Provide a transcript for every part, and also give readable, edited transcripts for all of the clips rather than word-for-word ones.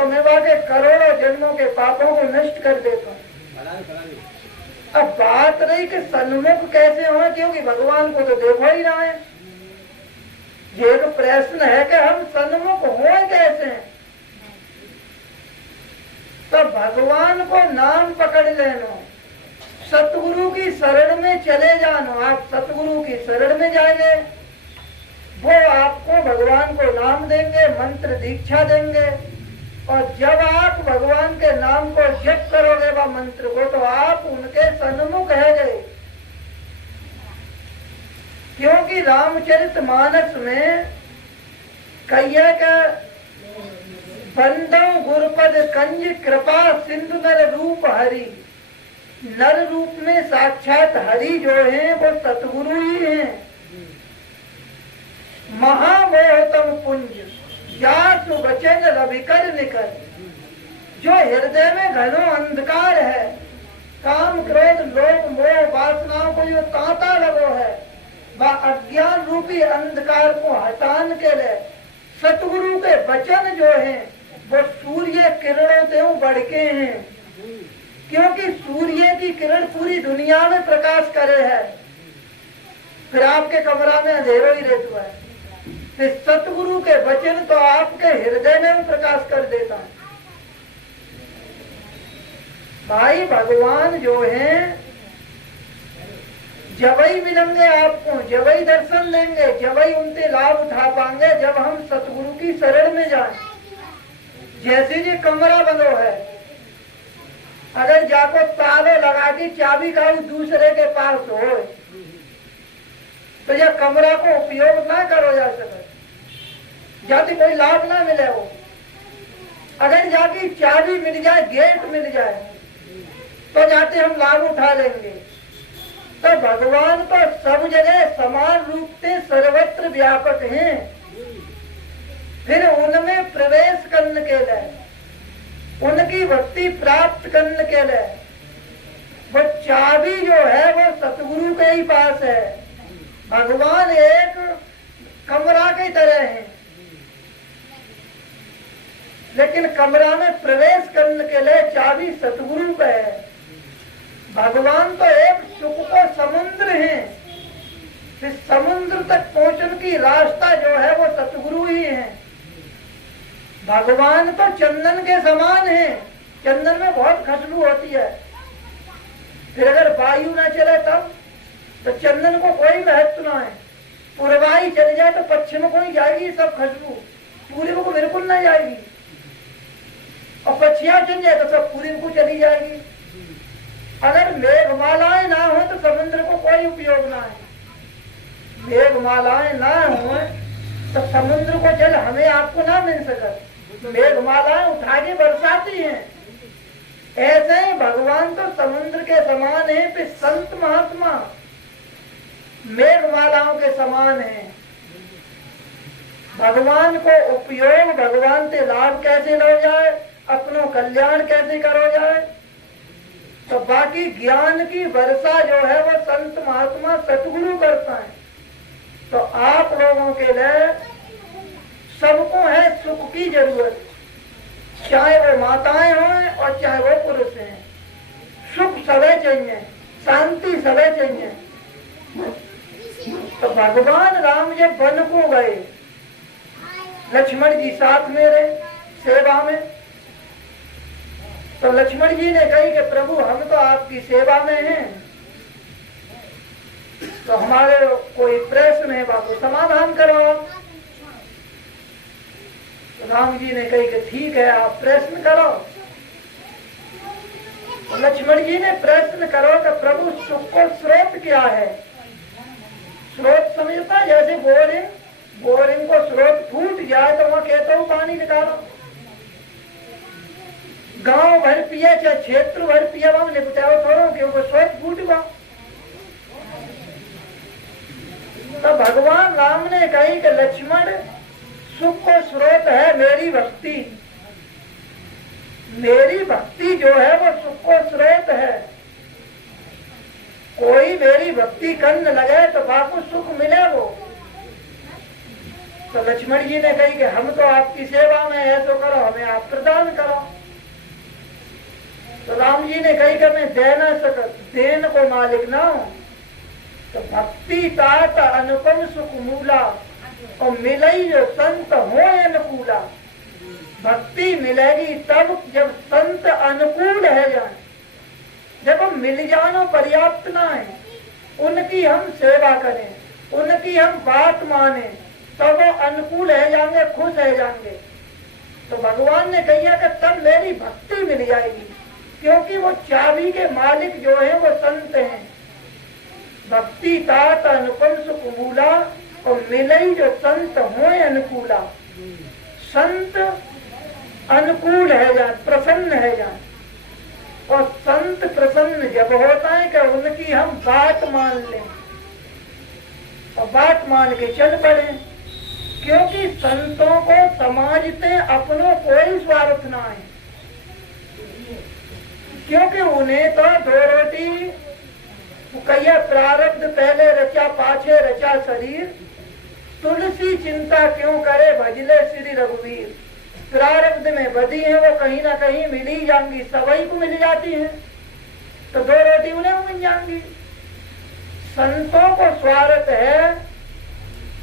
तो मैं वाके करोड़ों जन्मों के पापों को नष्ट कर देता हूँ। अब बात रही कि सन्मुख कैसे हो, क्योंकि भगवान को तो देखो ही ना है। ये तो प्रश्न है कि हम सन्मुख हो कैसे हैं। तो भगवान को नाम पकड़ लेना, सतगुरु की शरण में चले जाना। आप सतगुरु की शरण में जाएंगे, वो आपको भगवान को नाम देंगे, मंत्र दीक्षा देंगे, और जब आप भगवान के नाम को जप करोगे वह मंत्र को, तो आप उनके सन्मुख है गए। क्योंकि रामचरितमानस में कहिए का बंदौ गुरुपद कंज कृपा सिंधु नर रूप हरि। नर रूप में साक्षात हरि जो है वो सतगुरु ही हैं। महामोहतम पुंज जासु वचन रविकर निकर। जो हृदय में घनो अंधकार है, काम क्रोध लोभ मोह वासनाओं को जो तांता लगो है, वह अज्ञान रूपी अंधकार को हटाने के लिए सतगुरु के वचन जो हैं वो सूर्य किरणों से बढ़के हैं। क्योंकि सूर्य की किरण पूरी दुनिया में प्रकाश करे है, फिर आपके कमरा में अंधेरों ही रहता है। फिर सतगुरु के वचन तो आपके हृदय में भी प्रकाश कर देता है। भाई भगवान जो हैं जबई मिलेंगे आपको, जबई दर्शन देंगे, जबई उनसे लाभ उठा पाएंगे जब हम सतगुरु की शरण में जाएं। जैसे ये कमरा बनो है, अगर जाको ताले लगा के चाबी का दूसरे के पास हो तो यह कमरा को उपयोग ना करो जा सके, जाति कोई लाभ ना मिले हो। अगर जाके चाबी मिल जाए, गेट मिल जाए, तो जाते हम लाभ उठा लेंगे। तो भगवान तो सब जगह समान रूप से सर्वत्र व्यापक हैं। फिर उनमें प्रवेश करने के लिए, उनकी भक्ति प्राप्त करने के लिए वो चाबी जो है वो सतगुरु के ही पास है। भगवान एक कमरा की तरह है, लेकिन कमरा में प्रवेश करने के लिए चाबी सतगुरु पे है। भगवान तो एक सुख को समुद्र है, इस समुद्र तक पहुंचने की रास्ता जो है वो सतगुरु ही है। भगवान तो चंदन के समान है, चंदन में बहुत खुशबू होती है, फिर अगर वायु ना चले तब तो चंदन को कोई महत्व ना है। पूर्वाई चली जाए तो पश्चिम को ही जाएगी सब खुशबू, पूर्व को बिल्कुल ना जाएगी, और पश्चिम चल जाए तो सब पूर्व को चली जाएगी। अगर मेघमालाएं ना हो तो समुद्र को कोई उपयोग ना है। मेघमालाएं ना हो तो समुद्र को जल हमें आपको ना मिल सके। मेघमालाएं उठा के बरसाती हैं, ऐसे ही भगवान तो समुद्र के समान है, फिर संत महात्मा मेघमालाओं के समान है। भगवान को उपयोग, भगवान से लाभ कैसे लो जाए, अपनों कल्याण कैसे करो जाए, तो बाकी ज्ञान की वर्षा जो है वो संत महात्मा सतगुरु करता है। तो आप लोगों के लिए सबको है सुख की जरूरत, चाहे वो माताएं हों और चाहे वो पुरुष हैं। सुख सदै चाहिए, शांति सदै चाहिए। तो भगवान राम जब वन को गए, लक्ष्मण जी साथ में रहे सेवा में, तो लक्ष्मण जी ने कही कि प्रभु हम तो आपकी सेवा में हैं, तो हमारे कोई प्रश्न है बाबू समाधान करो। तो राम जी ने कही कि ठीक है आप प्रश्न करो। तो लक्ष्मण जी ने प्रश्न करो कि प्रभु सुख को स्रोत क्या है। स्रोत समझता, जैसे बोरिंग को स्रोत फूट जाए तो वहां कहता हूँ पानी निकालो, गांव भर पिए चाहे क्षेत्र भर पिए वहां निपटाओ थोड़ो क्योंकि स्रोत फूट गया। तो भगवान राम ने कही कि लक्ष्मण सुख को स्रोत है मेरी भक्ति, मेरी भक्ति जो है वो सुख को स्रोत है। कोई मेरी भक्ति करने लगे तो बापू सुख मिले वो। तो लक्ष्मण जी ने कही कि हम तो आपकी सेवा में है, तो करो, हमें आप प्रदान करो। तो राम जी ने कही कि मैं दे न सकत, देन को मालिक ना हूं। तो भक्ति तात अनुपम सुख मूला, और मिलई जो संत हो अनुकूला। भक्ति मिलेगी तब जब संत अनुकूल है जाए, जब हम मिल जानो पर्याप्त ना है, उनकी हम सेवा करें, उनकी हम बात माने, तब वो अनुकूल है जाएंगे, खुश है जाएंगे। तो भगवान ने कहा कि तब मेरी भक्ति मिल जाएगी, क्योंकि वो चाबी के मालिक जो है वो संत हैं। भक्ति तात अनुपम सुख मूला, और मिलई जो संत हो अनुकूला। संत अनुकूल है जाए, प्रसन्न है जाए, और संत प्रसन्न जब होता है कि उनकी हम बात मान लें और बात मान के चल पड़े। क्योंकि संतों को समाजते अपनों कोई स्वार्थ ना है, क्योंकि उन्हें तो दो रोटी कहिए प्रारब्ध पहले रचा पाछे रचा शरीर, तुलसी चिंता क्यों करे भजले श्री रघुवीर। प्रारब्ध में बदी है वो कहीं ना कहीं मिल ही जाएंगी, सभी को मिल जाती है, तो दो रोटी उन्हें मिल जाएंगी। संतों को स्वार्थ है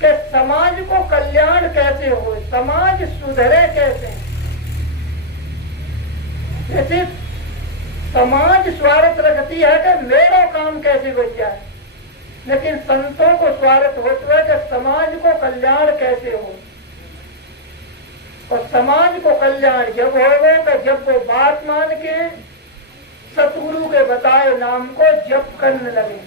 कि समाज को कल्याण कैसे हो, समाज सुधरे कैसे। जैसे समाज स्वार्थ रखती है कि मेरा काम कैसे बच जाए, लेकिन संतों को स्वार्थ होता है कि समाज को कल्याण कैसे हो। और समाज को कल्याण जब होगा कि जब वो बात मान के सतगुरु के बताए नाम को जप करने लगे।